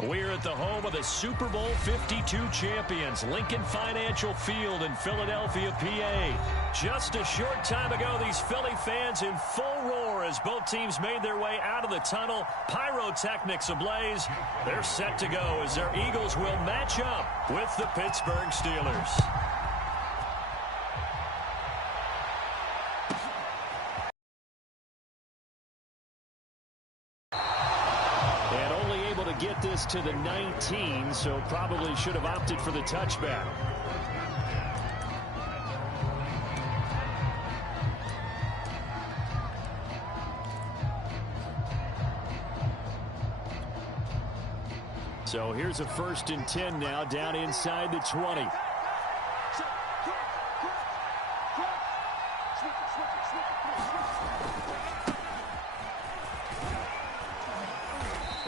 We're at the home of the Super Bowl 52 champions, Lincoln Financial Field in Philadelphia, PA. Just a short time ago, these Philly fans in full roar as both teams made their way out of the tunnel. Pyrotechnics ablaze. They're set to go as their Eagles will match up with the Pittsburgh Steelers. Get this to the 19, so probably should have opted for the touchback. So here's a 1st and 10 now, down inside the 20.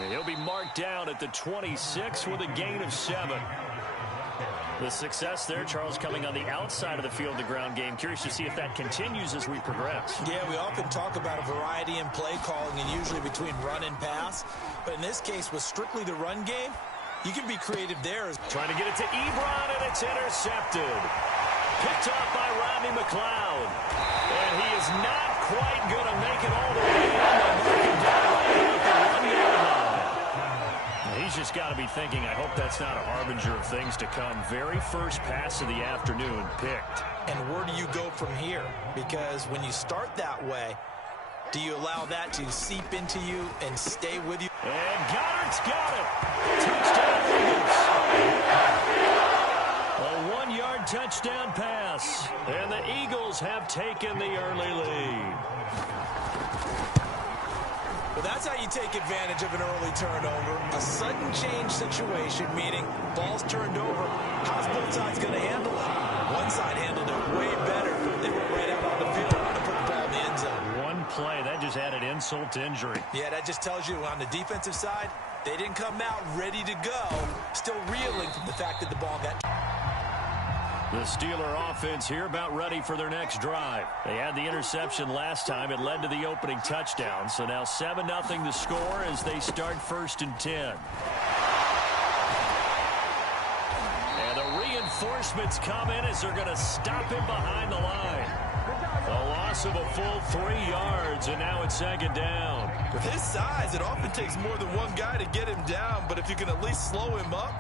He'll be marked down at the 26 with a gain of 7. The success there, Charles, coming on the outside of the field, the ground game. Curious to see if that continues as we progress. Yeah, we often talk about a variety in play calling and usually between run and pass. But in this case, with strictly the run game, you can be creative there. Trying to get it to Ebron, and it's intercepted. Picked off by Rodney McLeod. And he is not quite going to make it all the way in. They'll mark him down right at the 1-yard line. He's just got to be thinking, I hope that's not a harbinger of things to come. Very first pass of the afternoon picked. And where do you go from here? Because when you start that way, do you allow that to seep into you and stay with you? And Goddard's got it. Touchdown Eagles. A 1-yard touchdown pass. And the Eagles have taken the early lead. Well, that's how you take advantage of an early turnover. A sudden change situation, meaning ball's turned over. How's both sides going to handle it? One side handled it way better. They went right out on the field to put the ball in the end zone. One play, that just added insult to injury. Yeah, that just tells you on the defensive side, they didn't come out ready to go. Still reeling from the fact that the ball got... The Steeler offense here about ready for their next drive. They had the interception last time. It led to the opening touchdown. So now 7-0 the score as they start 1st and 10. And the reinforcements come in as they're going to stop him behind the line. A loss of a full 3 yards, and now it's 2nd down. With his size, it often takes more than one guy to get him down. But if you can at least slow him up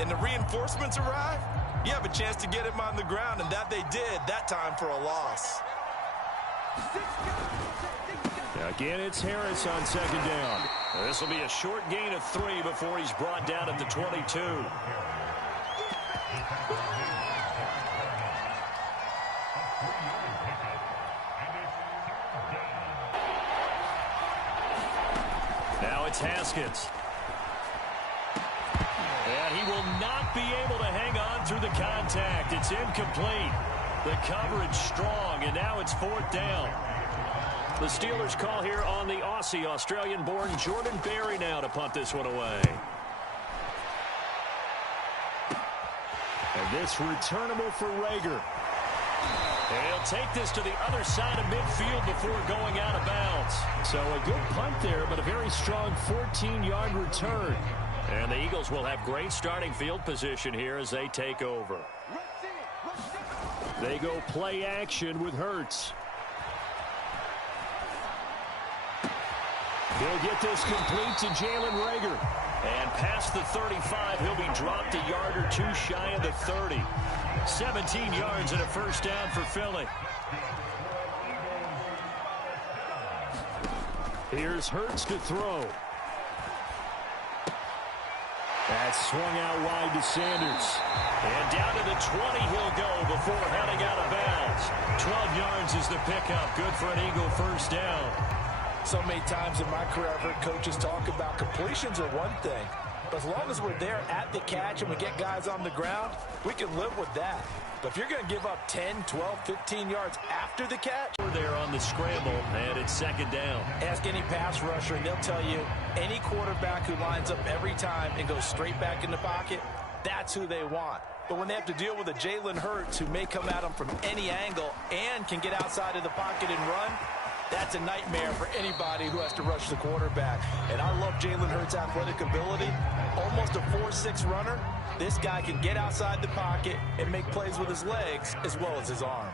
and the reinforcements arrive, you have a chance to get him on the ground, and that they did that time for a loss. Again, it's Harris on 2nd down. This will be a short gain of 3 before he's brought down at the 22. Now it's Haskins. And he will not be able to hang on through the contact. It's incomplete. The coverage strong, and now it's 4th down. The Steelers call here on the Aussie, Australian-born Jordan Berry now to punt this one away. And this returnable for Rager. And he'll take this to the other side of midfield before going out of bounds. So a good punt there, but a very strong 14-yard return. And the Eagles will have great starting field position here as they take over. They go play action with Hurts. He'll get this complete to Jalen Rager. And past the 35, he'll be dropped a yard or 2 shy of the 30. 17 yards and a 1st down for Philly. Here's Hurts to throw. That's swung out wide to Sanders. And down to the 20 he'll go before heading out of bounds. 12 yards is the pickup. Good for an Eagle 1st down. So many times in my career, I've heard coaches talk about completions are one thing. But as long as we're there at the catch and we get guys on the ground, we can live with that. But if you're going to give up 10, 12, 15 yards after the catch. We're there on the scramble, and it's 2nd down. Ask any pass rusher, and they'll tell you any quarterback who lines up every time and goes straight back in the pocket, that's who they want. But when they have to deal with a Jalen Hurts who may come at them from any angle and can get outside of the pocket and run, That's a nightmare for anybody who has to rush the quarterback. And I love Jalen Hurts' athletic ability. Almost a 4.6 runner. This guy can get outside the pocket and make plays with his legs as well as his arm.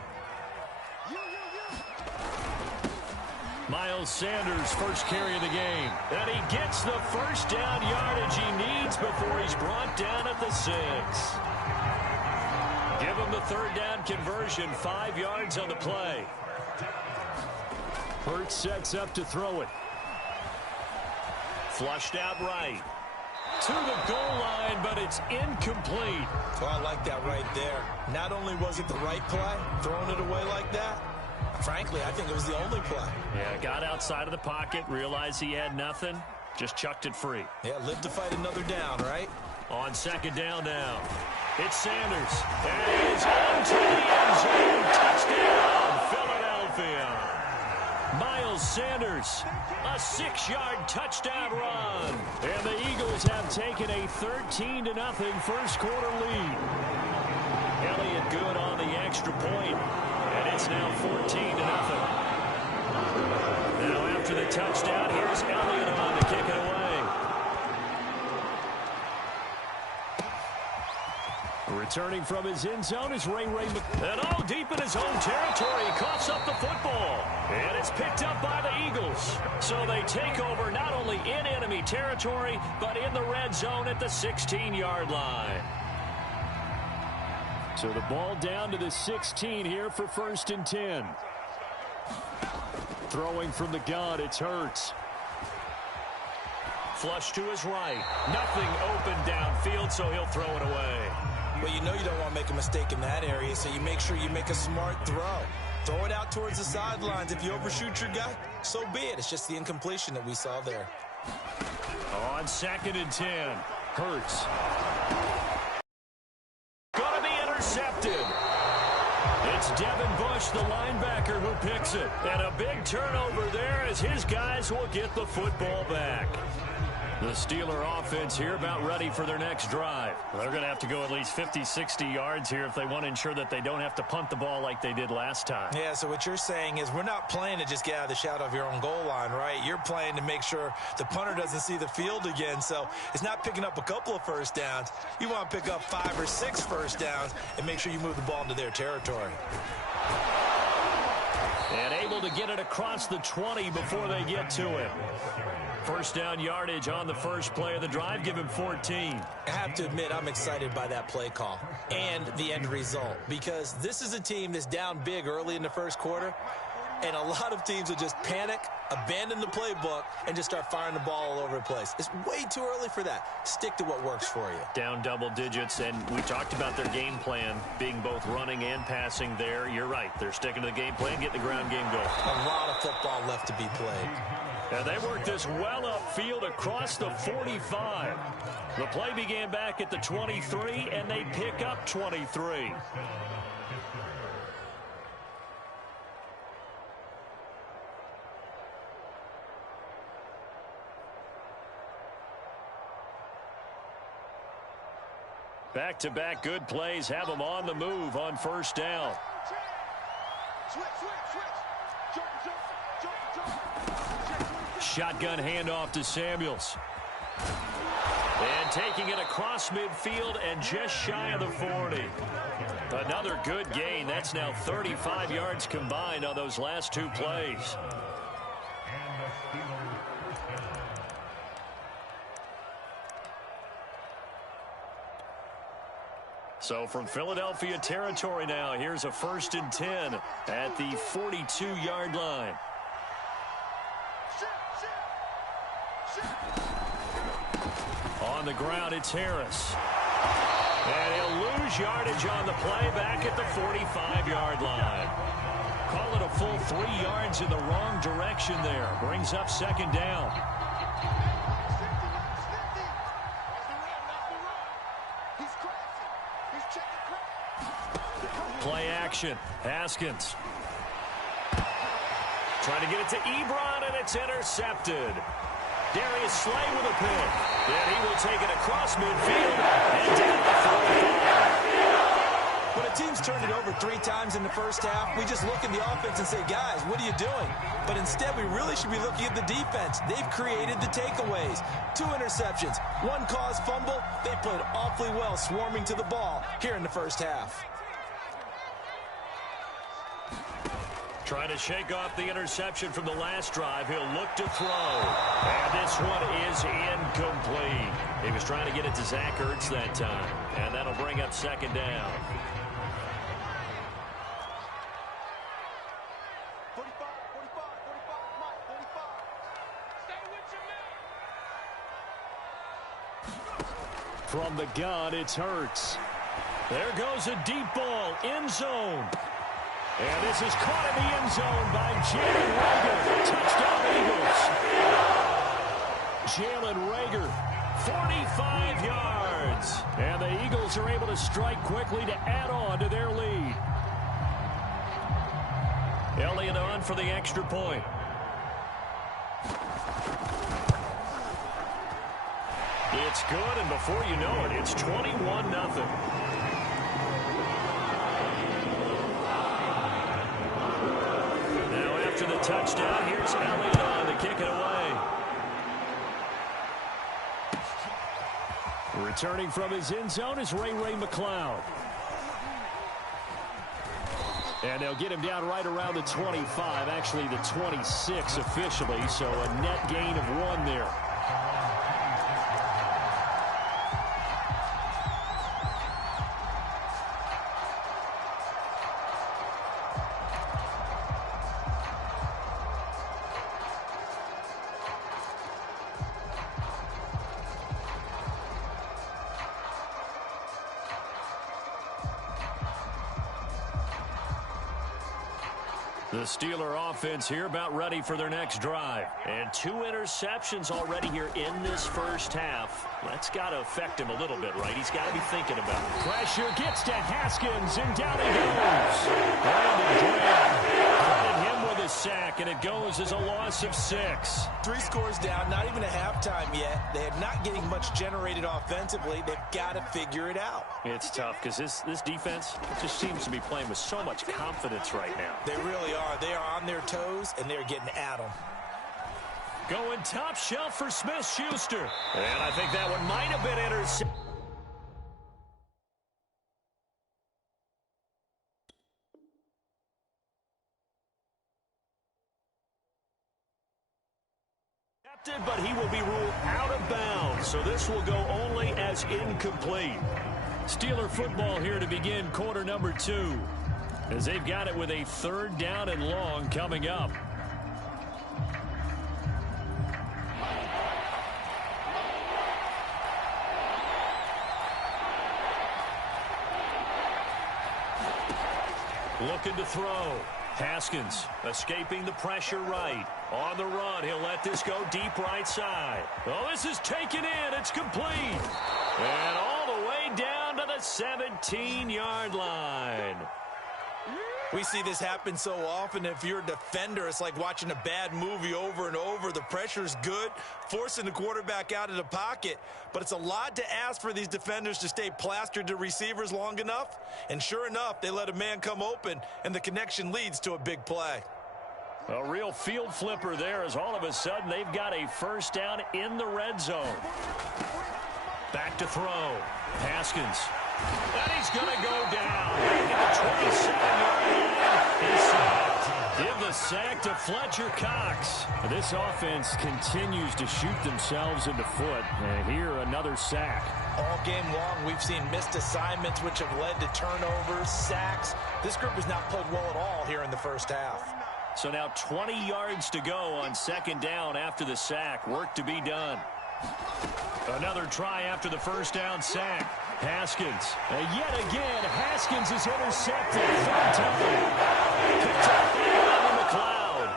Miles Sanders' first carry of the game. And he gets the first down yardage he needs before he's brought down at the 6. Give him the third down conversion, 5 yards on the play. Hurts sets up to throw it. Flushed out right. To the goal line, but it's incomplete. Oh, I like that right there. Not only was it the right play, throwing it away like that, frankly, I think it was the only play. Yeah, got outside of the pocket, realized he had nothing, just chucked it free. Yeah, live to fight another down, right? On second down now. It's Sanders. And he's into the end zone. Touchdown, Philadelphia. Miles Sanders, a 6-yard touchdown run. And the Eagles have taken a 13-0 first quarter lead. Elliott good on the extra point. And it's now 14-0. Now after the touchdown, here's Elliott on to kick it away. Returning from his end zone is Ray. And all deep in his own territory, he coughs up the football. And it's picked up by the Eagles. So they take over not only in enemy territory, but in the red zone at the 16-yard line. So the ball down to the 16 here for 1st and 10. Throwing from the gun, it's Hurts. Flush to his right. Nothing open downfield, so he'll throw it away. Well, you know you don't want to make a mistake in that area, so you make sure you make a smart throw. Throw it out towards the sidelines. If you overshoot your guy, so be it. It's just the incompletion that we saw there. On 2nd and 10, Hurts. Gonna be intercepted. It's Devin Bush, the linebacker, who picks it. And a big turnover there as his guys will get the football back. The Steeler offense here about ready for their next drive. They're going to have to go at least 50, 60 yards here if they want to ensure that they don't have to punt the ball like they did last time. Yeah, so what you're saying is we're not playing to just get out of the shadow of your own goal line, right? You're playing to make sure the punter doesn't see the field again. So it's not picking up a couple of first downs. You want to pick up 5 or 6 first downs and make sure you move the ball into their territory. And able to get it across the 20 before they get to it. First down yardage on the first play of the drive. Give him 14. I have to admit, I'm excited by that play call and the end result because this is a team that's down big early in the first quarter, and a lot of teams will just panic, abandon the playbook, and just start firing the ball all over the place. It's way too early for that. Stick to what works for you. Down double digits, and we talked about their game plan being both running and passing there. You're right. They're sticking to the game plan, getting the ground game going. A lot of football left to be played. And they worked this well upfield across the 45. The play began back at the 23, and they pick up 23. Back-to-back good plays have them on the move on first down. Shotgun handoff to Samuels. And taking it across midfield and just shy of the 40. Another good gain. That's now 35 yards combined on those last 2 plays. So from Philadelphia territory now, here's a 1st and 10 at the 42-yard line. On the ground, it's Harris. And he'll lose yardage on the play back at the 45-yard line. Call it a full 3 yards in the wrong direction there. Brings up 2nd down. Play action. Haskins. Trying to get it to Ebron, and it's intercepted. Darius Slay with a pick. And he will take it across midfield and down the 45. When a team's turned it over 3 times in the first half, we just look at the offense and say, guys, what are you doing? But instead, we really should be looking at the defense. They've created the takeaways. 2 interceptions, 1 caused fumble. They played awfully well swarming to the ball here in the first half. Trying to shake off the interception from the last drive. He'll look to throw. And this one is incomplete. He was trying to get it to Zach Ertz that time. And that'll bring up second down. 45, 45, 45, stay with your man. From the gun, it's Hurts. There goes a deep ball, end zone. And this is caught in the end zone by Jalen Reagor. Touchdown, Eagles. Jalen Reagor, 45 yards. And the Eagles are able to strike quickly to add on to their lead. Elliott on for the extra point. It's good, and before you know it, it's 21-0. To the touchdown. Here's Elliott on to kick it away. Returning from his end zone is Ray McCloud. And they'll get him down right around the 25, actually the 26 officially, so a net gain of 1 there. The Steeler offense here about ready for their next drive. And 2 interceptions already here in this first half. That's got to affect him a little bit, right? He's got to be thinking about it. Pressure gets to Haskins, and down he goes. Brandon Graham credit him with a sack, and it goes as a loss of 6. 3 scores down, not even a halftime yet. They are not getting much generated offensively. They've got to figure it out. It's tough because this defense just seems to be playing with so much confidence right now. They really are. They are on their toes, and they're getting at them. Going top shelf for Smith-Schuster. And I think that one might have been intercepted. But he will be ruled out of bounds, so this will go only as incomplete. Steeler football here to begin quarter number 2, as they've got it with a 3rd down and long coming up. Looking to throw. Haskins escaping the pressure right. On the run, he'll let this go deep right side. Oh, this is taken in. It's complete. And all the way down to the 17-yard line. We see this happen so often. If you're a defender, it's like watching a bad movie over and over. The pressure's good, forcing the quarterback out of the pocket. But it's a lot to ask for these defenders to stay plastered to receivers long enough. And sure enough, they let a man come open, and the connection leads to a big play. A real field flipper there, as all of a sudden they've got a 1st down in the red zone. Back to throw. Haskins. And he's going to go down. At the 27-yard line, he's sacked. Give the sack to Fletcher Cox. This offense continues to shoot themselves in the foot. And here, another sack. All game long, we've seen missed assignments, which have led to turnovers, sacks. This group has not played well at all here in the first half. So now 20 yards to go on 2nd down after the sack. Work to be done. Another try after the 1st down sack. Haskins. And yet again, Haskins is intercepted. 3rd time. Picked up by McCloud.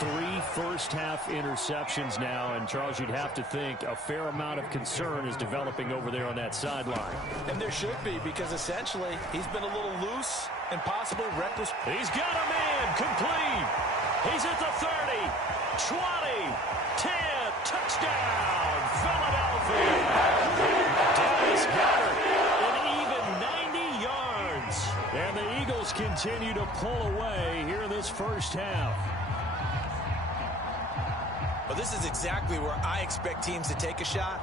3 first-half interceptions now. And, Charles, you'd have to think a fair amount of concern is developing over there on that sideline. And there should be, because essentially he's been a little loose and possibly reckless. He's got a man complete. He's at the 30, 20, 10, touchdown, Philadelphia. Dallas Goedert, an even 90 yards. continue to pull away here in this first half. Well, this is exactly where I expect teams to take a shot.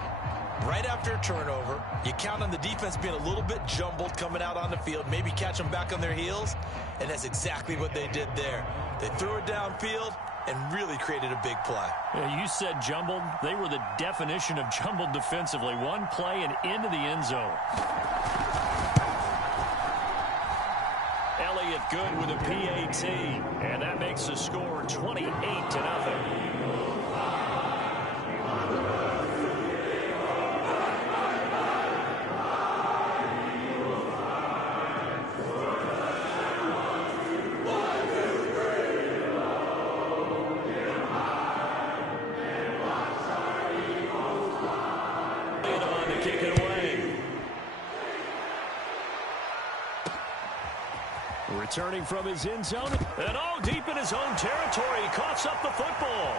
Right after a turnover, you count on the defense being a little bit jumbled coming out on the field, maybe catch them back on their heels, and that's exactly what they did there. They threw it downfield and really created a big play. Yeah, you said jumbled. They were the definition of jumbled defensively. One play and into the end zone. Elliott good with a PAT, and that makes the score 28-0. Returning from his end zone, and deep in his own territory, he coughs up the football.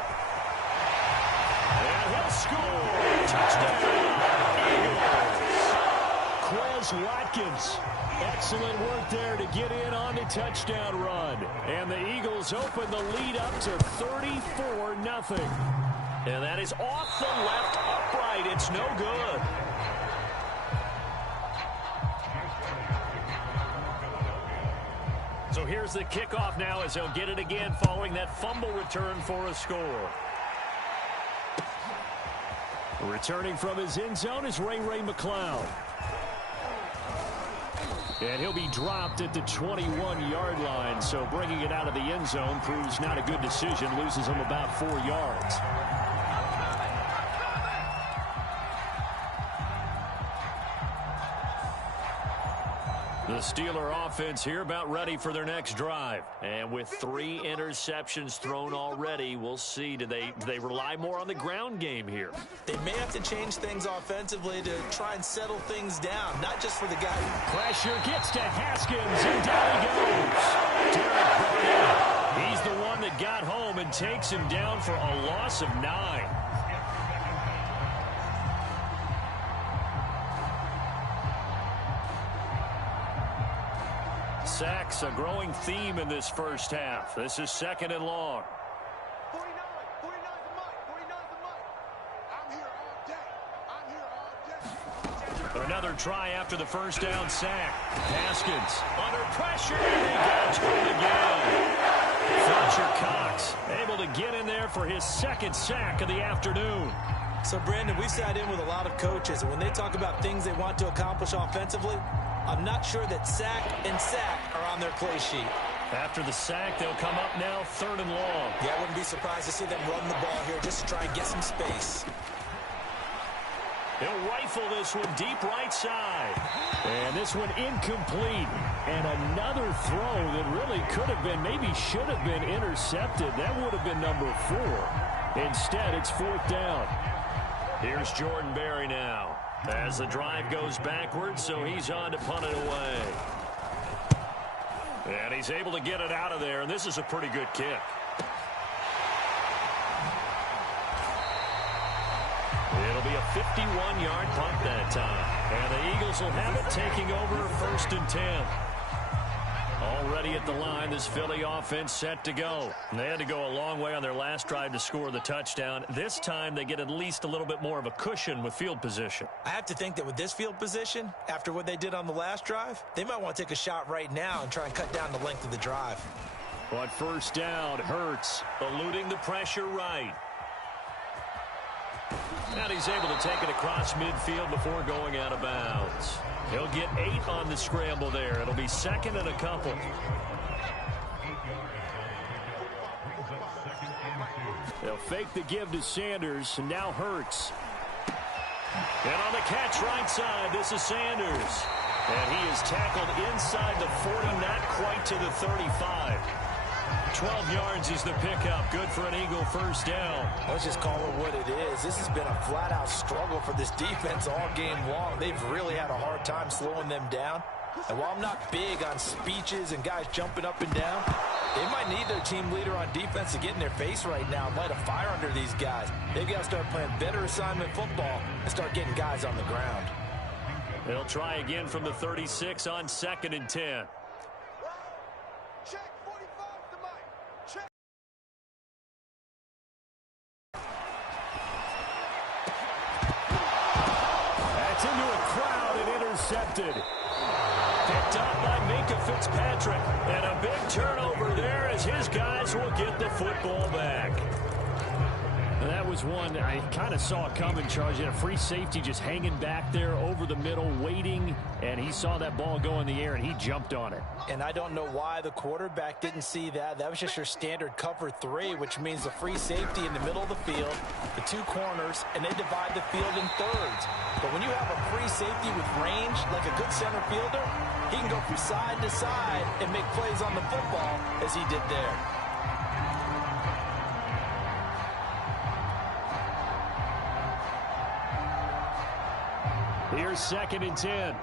And he'll score. Touchdown, Eagles. Quez Watkins. Excellent work there to get in on the touchdown run. And the Eagles open the lead up to 34-0. And that is off the left upright. It's no good. So here's the kickoff now as they'll get it again following that fumble return for a score. Returning from his end zone is Ray McCloud. And he'll be dropped at the 21-yard line. So bringing it out of the end zone proves not a good decision. Loses him about 4 yards. The Steeler offense here about ready for their next drive. And with 3 interceptions thrown already, we'll see. Do they rely more on the ground game here? They may have to change things offensively to try and settle things down, not just for the guy. Pressure gets to Haskins, and down he goes. Derek Barnett. He's the one that got home and takes him down for a loss of 9. Sacks, a growing theme in this first half. This is 2nd and long. 49's the mic. 49's the mic. I'm here all day. I'm here all day. Another try after the first down sack. Haskins under pressure, and they got to him again. Fletcher Cox able to get in there for his 2nd sack of the afternoon. So, Brandon, we've sat in with a lot of coaches, and when they talk about things they want to accomplish offensively, I'm not sure that sack and sack are on their play sheet. After the sack, they'll come up now 3rd and long. Yeah, I wouldn't be surprised to see them run the ball here just to try and get some space. He'll rifle this one deep right side. And this one incomplete. And another throw that really could have been, maybe should have been intercepted. That would have been number 4. Instead, it's 4th down. Here's Jordan Berry now. As the drive goes backwards, so he's on to punt it away. And he's able to get it out of there, and this is a pretty good kick. It'll be a 51-yard punt that time. And the Eagles will have it, taking over 1st and 10. Already at the line, this Philly offense set to go. They had to go a long way on their last drive to score the touchdown. This time, they get at least a little bit more of a cushion with field position. I have to think that with this field position, after what they did on the last drive, they might want to take a shot right now and try and cut down the length of the drive. But first down, Hurts eluding the pressure right. And he's able to take it across midfield before going out of bounds. He'll get 8 on the scramble there. It'll be 2nd and a couple. They'll fake the give to Sanders, and now Hurts. And on the catch right side, this is Sanders. And he is tackled inside the 40, not quite to the 35. 12 yards is the pickup. Good for an Eagle first down. Let's just call it what it is. This has been a flat-out struggle for this defense all game long. They've really had a hard time slowing them down. And while I'm not big on speeches and guys jumping up and down, they might need their team leader on defense to get in their face right now and light a fire under these guys. They've got to start playing better assignment football and start getting guys on the ground. They'll try again from the 36 on 2nd and 10. intercepted. Picked up by Minka Fitzpatrick. And a big turnover there as his guys will get the football back. And that was one I kind of saw coming, Charles. You had a free safety just hanging back there over the middle, waiting, and he saw that ball go in the air, and he jumped on it. And I don't know why the quarterback didn't see that. That was just your standard cover 3, which means the free safety in the middle of the field, the 2 corners, and they divide the field in thirds. But when you have a free safety with range, like a good center fielder, he can go from side to side and make plays on the football as he did there. Here's 2nd and 10.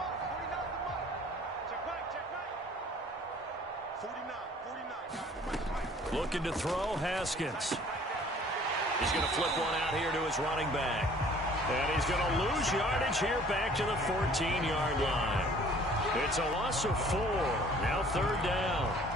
Looking to throw, Haskins. He's going to flip one out here to his running back. And he's going to lose yardage here back to the 14-yard line. It's a loss of 4. Now 3rd down.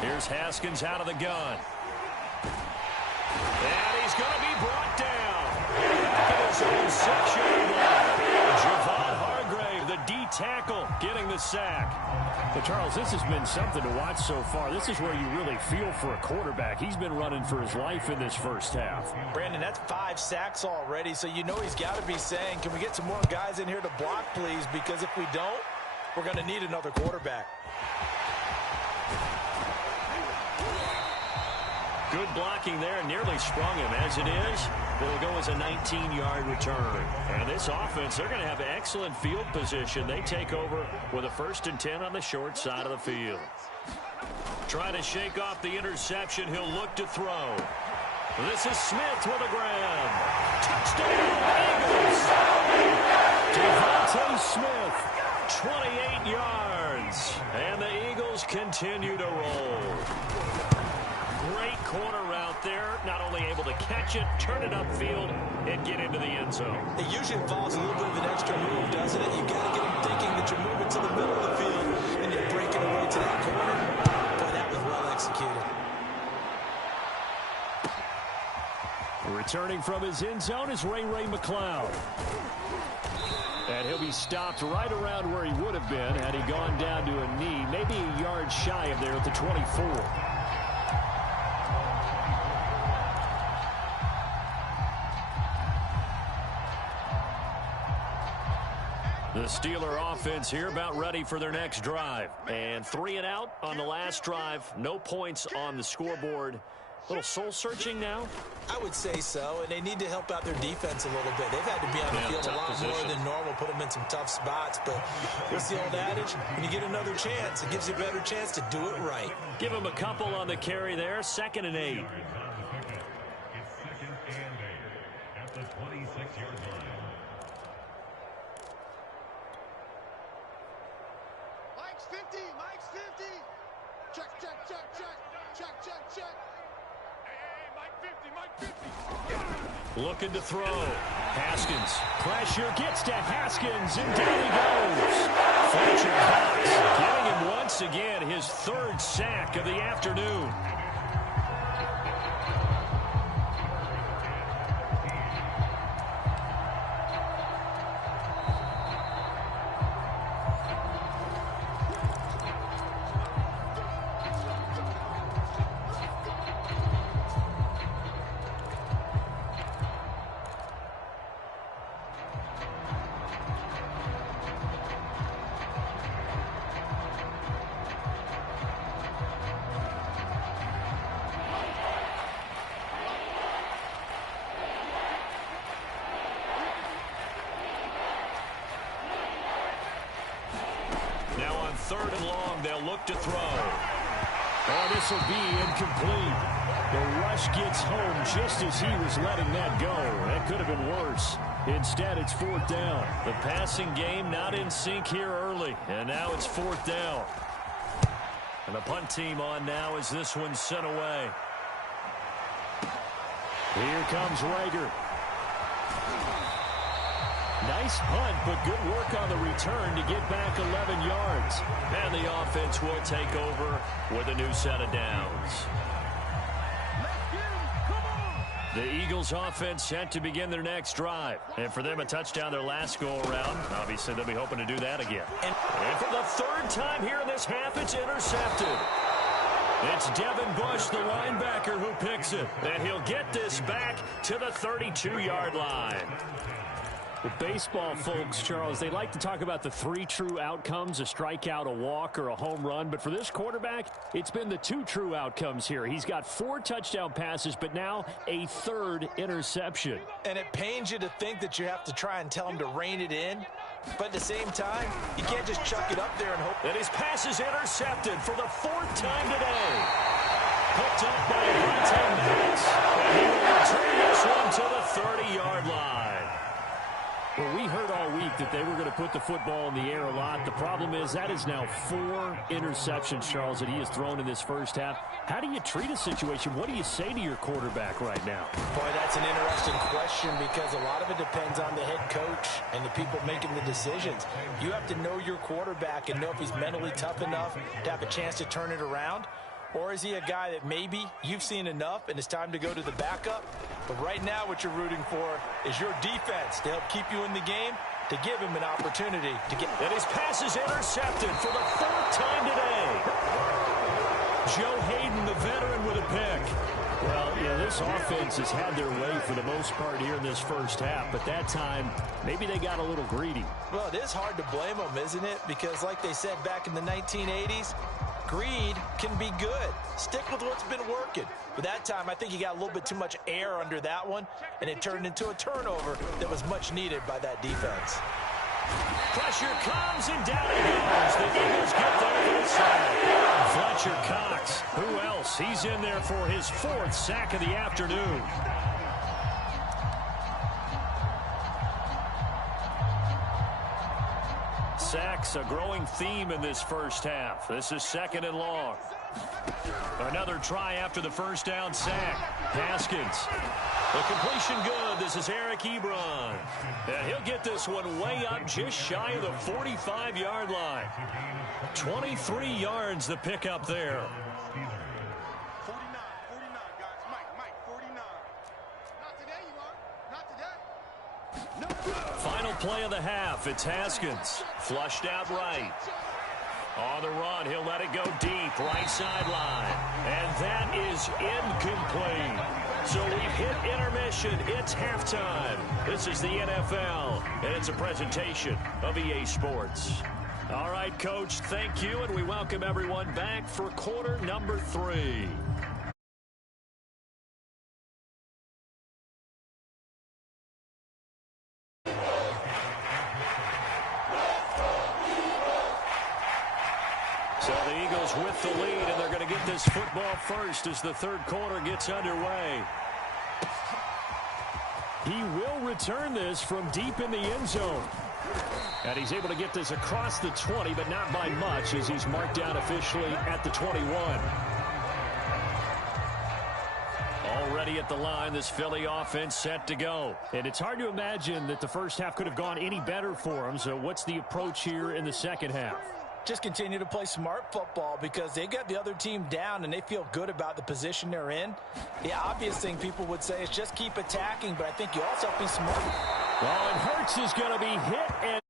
Here's Haskins out of the gun. And he's going to be brought down. Back in his own 6-yard line. Javon Hargrave, the D tackle, getting the sack. But, Charles, this has been something to watch so far. This is where you really feel for a quarterback. He's been running for his life in this first half. Brandon, that's 5 sacks already, so you know he's got to be saying, can we get some more guys in here to block, please? Because if we don't, we're going to need another quarterback. Good blocking there, nearly sprung him. As it is, it'll go as a 19-yard return. And this offense, they're going to have excellent field position. They take over with a 1st and 10 on the short side of the field. Trying to shake off the interception. He'll look to throw. This is Smith with a grab. Touchdown, Eagles. Devontae Smith, 28 yards. And the Eagles continue to roll. Great corner route there. Not only able to catch it, turn it upfield, and get into the end zone. It usually involves a little bit of an extra move, doesn't it? You got to get them thinking that you're moving to the middle of the field and you're breaking away to that corner. Boy, that was well executed. Returning from his end zone is Ray McCloud. And he'll be stopped right around where he would have been had he gone down to a knee, maybe a yard shy of there at the 24. The Steeler offense here about ready for their next drive. And 3 and out on the last drive. No points on the scoreboard. A little soul-searching now? I would say so, and they need to help out their defense a little bit. They've had to be on the field a lot more than normal, put them in some tough spots. But what's the old adage? When you get another chance, it gives you a better chance to do it right. Give them a couple on the carry there. 2nd and 8. At the 26-yard line. Mike's 50, Mike's 50. Check, check, check, check, check, check, check. Hey, Mike 50, Mike 50. Looking to throw. Haskins. Pressure gets to Haskins, and down he goes. Fletcher Cox getting him once again his 3rd sack of the afternoon. Now on 3rd and long, they'll look to throw. Oh, this will be incomplete. The rush gets home just as he was letting that go. That could have been worse. Instead, it's 4th down. The passing game not in sync here early, and now it's 4th down. And the punt team on now as this one's sent away. Here comes Rager. Nice punt, but good work on the return to get back 11 yards. And the offense will take over with a new set of downs. The Eagles offense set to begin their next drive. And for them, a touchdown their last go-around. Obviously, they'll be hoping to do that again. And for the 3rd time here in this half, it's intercepted. It's Devin Bush, the linebacker, who picks it. And he'll get this back to the 32-yard line. Well, baseball folks, Charles, they like to talk about the 3 true outcomes, a strikeout, a walk, or a home run. But for this quarterback, it's been the 2 true outcomes here. He's got 4 touchdown passes, but now a 3rd interception. And it pains you to think that you have to try and tell him to rein it in. But at the same time, you can't just chuck it up there and hope. And his pass is intercepted for the 4th time today. Picked up by Devontae Maddox. And he will return this one to the 30-yard line. Well, we heard all week that they were going to put the football in the air a lot. The problem is that is now 4 interceptions, Charles, that he has thrown in this first half. How do you treat a situation? What do you say to your quarterback right now? Boy, that's an interesting question because a lot of it depends on the head coach and the people making the decisions. You have to know your quarterback and know if he's mentally tough enough to have a chance to turn it around. Or is he a guy that maybe you've seen enough and it's time to go to the backup? But right now what you're rooting for is your defense to help keep you in the game, to give him an opportunity to get. And his pass is intercepted for the 4th time today. Joe Hayden, the veteran, with a pick. Well, this offense has had their way for the most part here in this first half, but that time, maybe they got a little greedy. Well, it is hard to blame them, isn't it? Because like they said back in the 1980s, greed can be good. Stick with what's been working. But that time, I think you got a little bit too much air under that one, and it turned into a turnover that was much needed by that defense. Pressure comes, and down it goes. The Eagles get there for the sack. Fletcher Cox, who else? He's in there for his 4th sack of the afternoon. Sacks, a growing theme in this first half. This is 2nd and long. Another try after the first down sack. Haskins. The completion good. This is Eric Ebron. And he'll get this one way up just shy of the 45-yard line. 23 yards the pickup there. 49, guys. Mike, 49. Not today, you are. Not today. Final play of the half. It's Haskins. Flushed out right. On the run, he'll let it go deep, right sideline. And that is incomplete. So we've hit intermission. It's halftime. This is the NFL, and it's a presentation of EA Sports. All right, Coach, thank you, and we welcome everyone back for quarter number 3. So the Eagles with the lead, and they're going to get this football first as the 3rd quarter gets underway. He will return this from deep in the end zone. And he's able to get this across the 20, but not by much, as he's marked down officially at the 21. Already at the line, this Philly offense set to go. And it's hard to imagine that the first half could have gone any better for them. So what's the approach here in the second half? Just continue to play smart football because they got the other team down and they feel good about the position they're in. The obvious thing people would say is just keep attacking, but I think you also have to be smart. Well, and Hurts is going to be hit and